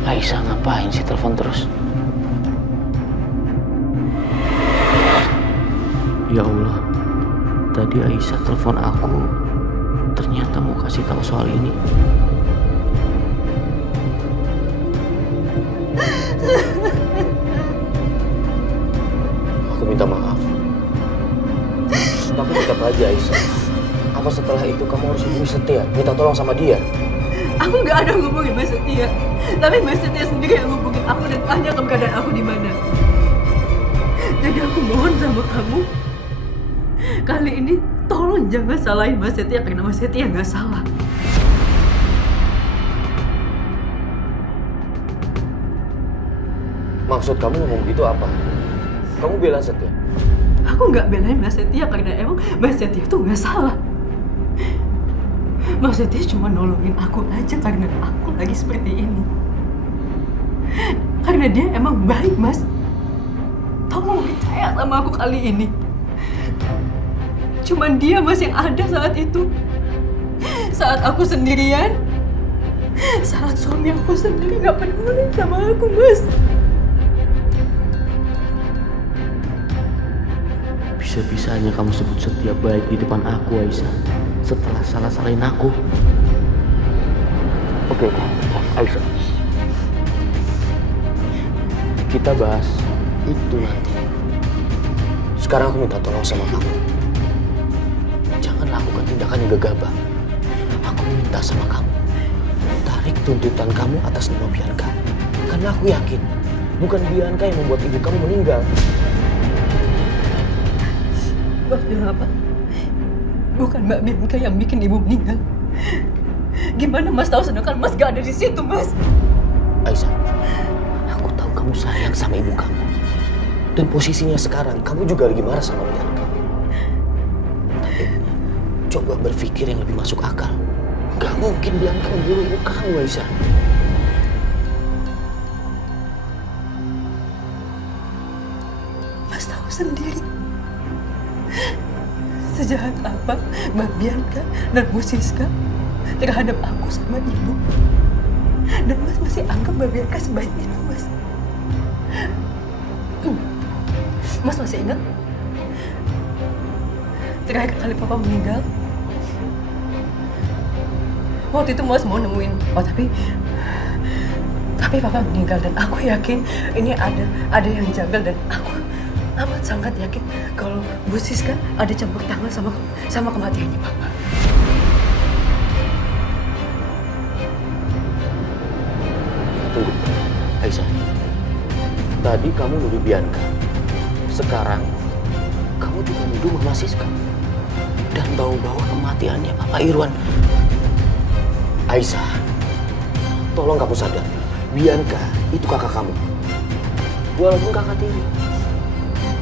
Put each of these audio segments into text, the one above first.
Aisyah ngapain sih telepon terus? Ya Allah, tadi Aisyah telepon aku, ternyata mau kasih tahu soal ini. Aku minta maaf. Tapi tetap aja Aisyah, apa setelah itu kamu harus hubungi Setia, minta tolong sama dia? Aku nggak ada ngubungin Mas Setia, tapi Mas Setia sendiri yang ngubungin aku dan tanya keberadaan aku di mana. Jadi aku mohon sama kamu, kali ini tolong jangan salahin Mas Setia karena Mas Setia nggak salah. Maksud kamu ngomong gitu apa? Kamu bela Setia? Aku nggak belain Mas Setia karena emang Mas Setia tuh nggak salah. Mas Setia cuma nolongin aku aja karena aku lagi seperti ini. Karena dia emang baik, Mas. Tolong percaya sama aku kali ini. Cuman dia, Mas, yang ada saat itu. Saat aku sendirian. Saat suami aku sendiri gak peduli sama aku, Mas. Bisa-bisanya kamu sebut Setia baik di depan aku, Aisyah. Setelah salah-salahin aku. Oke, Aisyah. Kita bahas itu nanti. Sekarang aku minta tolong sama kamu. Jangan lakukan tindakan yang gegabah. Aku minta sama kamu, tarik tuntutan kamu atas nama Bianca. Karena aku yakin, bukan Bianca yang membuat ibu kamu meninggal. Mas bilang apa? Bukan Mbak Bianca yang bikin ibu meninggal. Gimana Mas tahu sedangkan Mas gak ada di situ, Mas? Aisyah, aku tahu kamu sayang sama ibu kamu. Dan posisinya sekarang, kamu juga lagi marah sama Bianca. Tapi, coba berpikir yang lebih masuk akal. Gak mungkin Bianca membunuh ibu kamu, Aisyah. Mas tahu sendiri. Sejahat apa Mbak Bianca dan Bu Siska terhadap aku sama ibu. Dan Mas masih anggap Mbak Bianca sebaik itu, Mas. Mas masih ingat? Terakhir kali Papa meninggal. Waktu itu Mas mau nemuin, tapi Papa meninggal dan aku yakin ini ada yang janggal dan aku amat sangat yakin kalau Bu Siska ada campur tangan sama kematiannya Papa. Tunggu, Aisyah. Tadi kamu nuduh Bianca. Sekarang, kamu juga nuduh Mama Siska. Dan bawa-bawa kematiannya Papa Irwan. Aisyah, tolong kamu sadar. Bianca itu kakak kamu. Walaupun kakak tiri.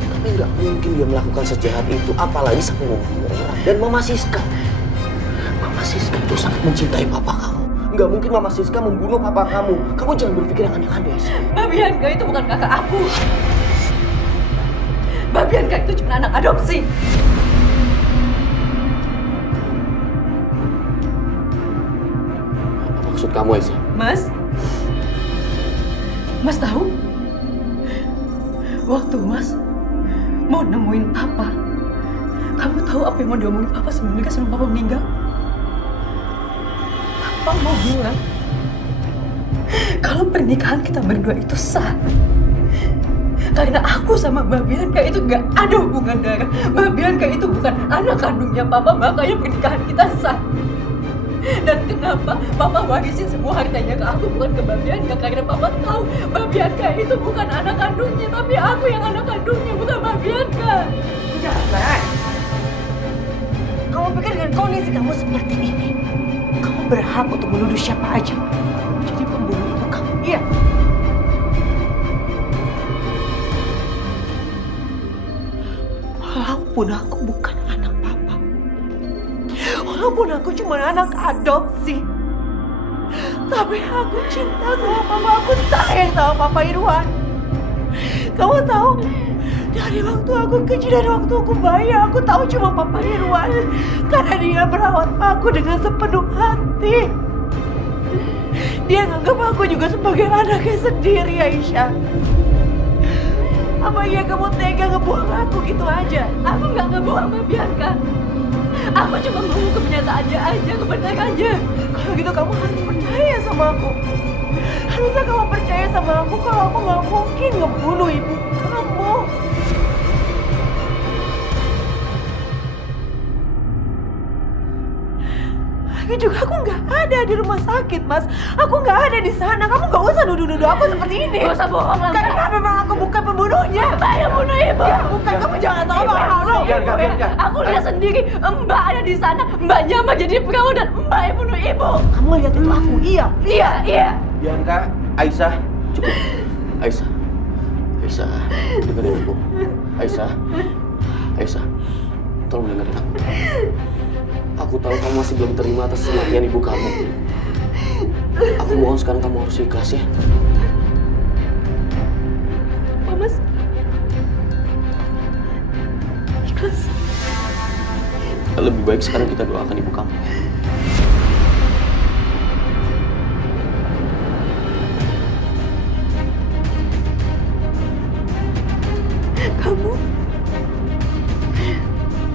Tapi nggak mungkin dia melakukan sejahat itu, apalagi sampai membunuh orang. Dan Mama Siska itu sangat mencintai papa kamu. Nggak mungkin Mama Siska membunuh papa kamu. Kamu jangan berpikir yang aneh-aneh. Mbak Bianca itu bukan kakak aku. Mbak Bianca itu cuma anak adopsi. Apa maksud kamu, Aisyah? Mas tahu? Waktu Mas mau nemuin Papa, kamu tahu apa yang mau diomongin Papa sebelum Papa meninggal? Papa mau bilang kalau pernikahan kita berdua itu sah. Karena aku sama Mbak Bianca itu gak ada hubungan darah. Mbak Bianca itu bukan anak kandungnya Papa, makanya pernikahan kita sah. Dan kenapa Papa warisin semua hartanya ke aku, bukan ke Mbak Bianca? Karena Papa tahu Mbak Bianca itu bukan anak kandungnya, tapi aku yang anak kandungnya, bukan Mbak Bianca. Jangan. Kamu pikir dengan kondisi kamu seperti ini, kamu berhak untuk menuduh siapa aja jadi pembunuh ibu kamu? Iya. Walaupun aku bukan anak Papa, walaupun aku cuma anak adopsi, tapi aku cinta sama Papa, aku sayang sama Papa Irwan. Kamu tahu, dari waktu aku kecil, dari waktu aku bayi, aku tahu cuma Papa Irwan. Karena dia merawat aku dengan sepenuh hati. Dia nganggap aku juga sebagai anaknya sendiri, Aisyah. Apa iya kamu tega ngebuang aku gitu aja? Aku nggak ngebuang Mbak Bianca. Aku cuma mau kenyataannya aja, kebenarannya. Kalau gitu kamu harus percaya sama aku. Harusnya kamu percaya sama aku kalau aku nggak mungkin ngebunuh ibu kamu. Lagi juga aku nggak ada di rumah sakit, Mas. Aku nggak ada di sana. Kamu nggak usah nuduh-nuduh aku seperti ini. Gak usah bohong lah. Karena memang aku bukan pembunuhnya. Mbak yang bunuh ibu. Ya, bukan. Kamu jangan tahu Ibu yang bunuh Bianca, ibu. Bianca. Aku lihat sendiri, Mbak ada di sana. Mbaknya Mbak jadi perawan dan Mbak yang bunuh ibu. Kamu lihat itu aku? Iya. Iya, iya. Bianca, Aisyah, cukup. Aisyah, Aisyah, dengerin aku. Aisyah, Aisyah, tolong dengerin aku. Aku tahu kamu masih belum terima atas kematian ibu kamu. Aku mohon sekarang kamu harus ikhlas ya. Mas. Ikhlas. Lebih baik sekarang kita doakan ibu kamu.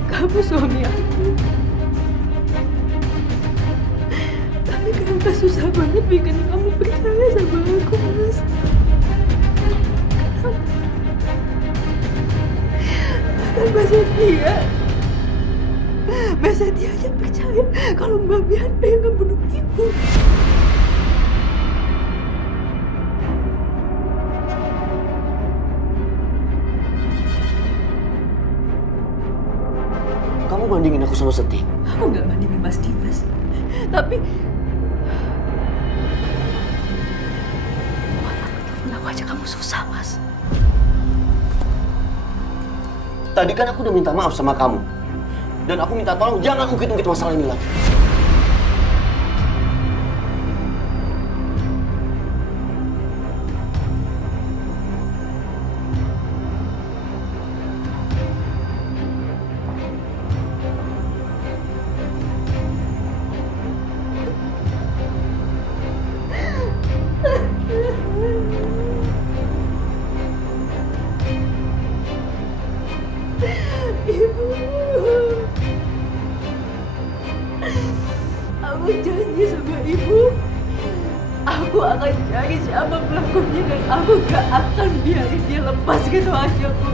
Kamu suami aku. Tapi kenapa susah banget bikin kamu percaya sama aku, Mas? Kenapa? Karena Mbak Setia aja percaya kalau Mbak Bianca yang ngebunuh ibu. Kamu bandingin aku sama Seti? Aku nggak bandingin Mas Dimas. Tapi kenapa aja kamu susah, Mas? Tadi kan aku udah minta maaf sama kamu. Dan aku minta tolong jangan ungkit-ungkit masalah ini lagi. Ibu, aku janji sama ibu, aku akan cari siapa pelakunya dan aku gak akan biarin dia lepas gitu aja, Bu.